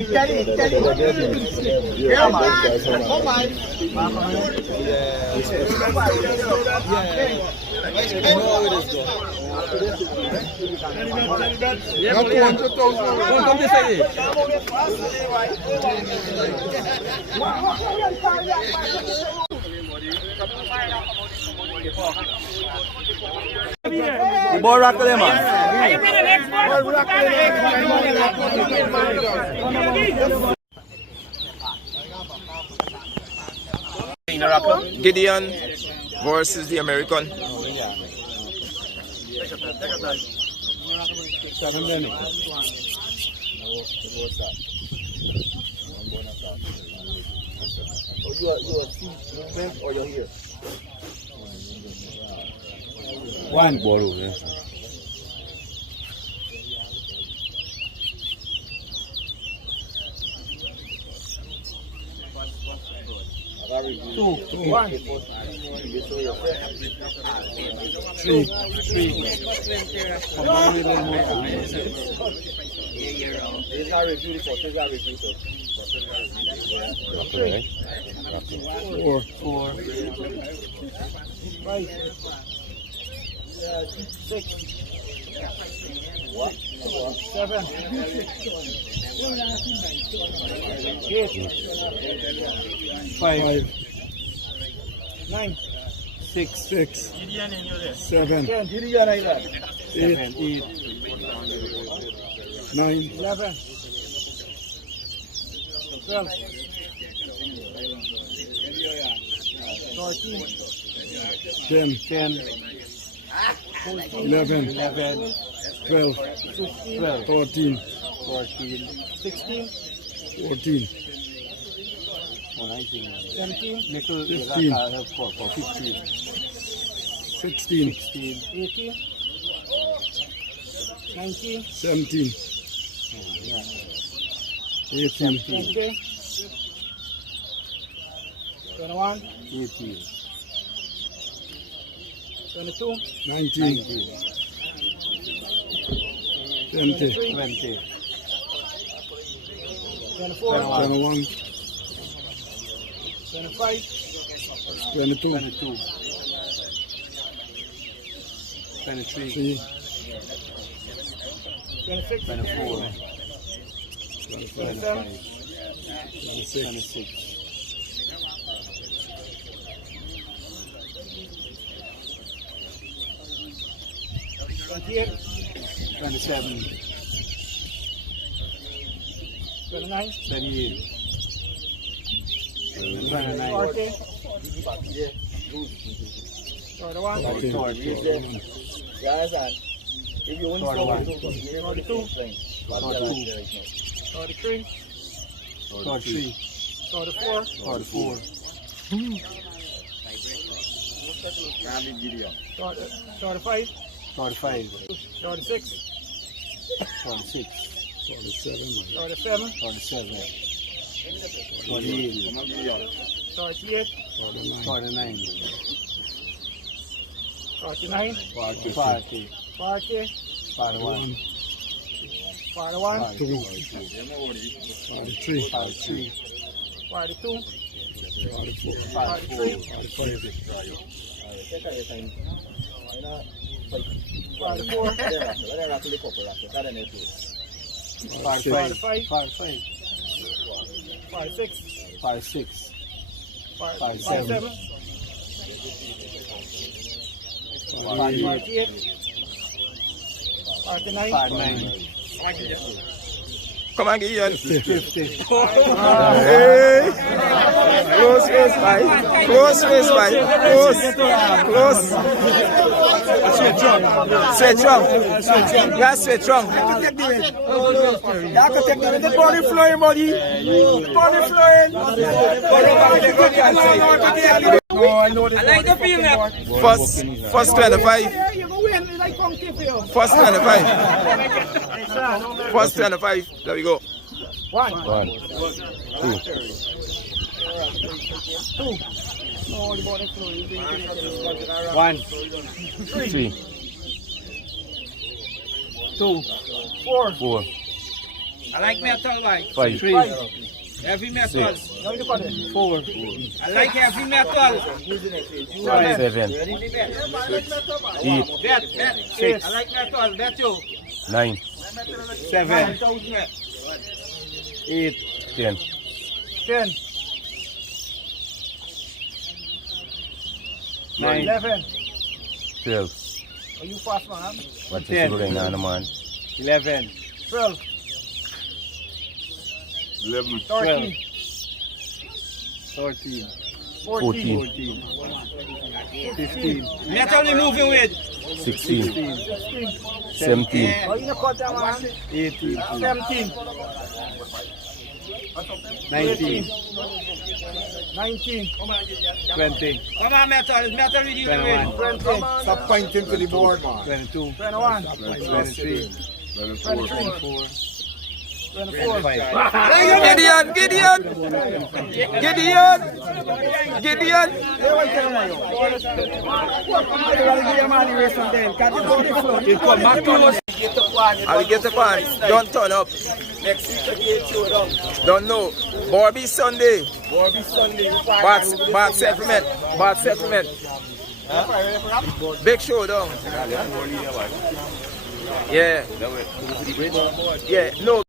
Yeah, man. Come on. Not 200,000. Don't come this way. The ball rock there, Gideon versus the American. One ball over. One. Three. Four. Five. 6. 7. 8. 5. 9. 6. 10. 7. 8. 9. 11. 12. 13. 10. 11. 12. 14. 16. 14. 17. 15. 16. 18. 19. 17. 18. 20. 21. 22. 19. 20. 24. 21. 25. 22. 23. 26. 24. 27. 26. 28. 27. 29. 28. 40. 41. 41. 42. 43. 44. 44. 45. 45. 46. 46. 47. 47. 48. 48. 49. 49. 40. 40. 41. 41. 43. 43. 42. 43. 44. 45. 46. 56. 57. 58. 49. 59. Come on, Gideon. 50. Hey. Close race fight. Close race fight. Close. Straight strong. Yeah, straight strong. You have to take the body flowing, buddy. Body flowing. No, I know this. First 25. You're going to win like funky for you. First 25. First 25. There we go. 1. 1. 2. No, the body flowing. 1. 3. 2. 4. 4. I like metal, why? 5. 3. Heavy metal. 4. I like heavy metal. 7. 8. Bet. 6. I like metal. Bet you. 9. 7. 8. 10. 10. 9. 11. 12. Are you fast, man? What 10. is going on, man? 11. 12. 11. 13. 14. 14. 14. 15. Metal we moving with. 16. 16. 17. Oh, you know cut that, man. 18. 17. 19. 19. 20. Come on, metal. It's metal we dealing 21. with. 20. Stop pointing to the board, man. 22. 21. 23. 24. 25. Gideon. Alligator pan. Don't turn up. Don't know. Barbie Sunday. Bad settlement. Big showdown. Yeah. Yeah. No.